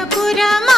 ബാല്യപുരമാ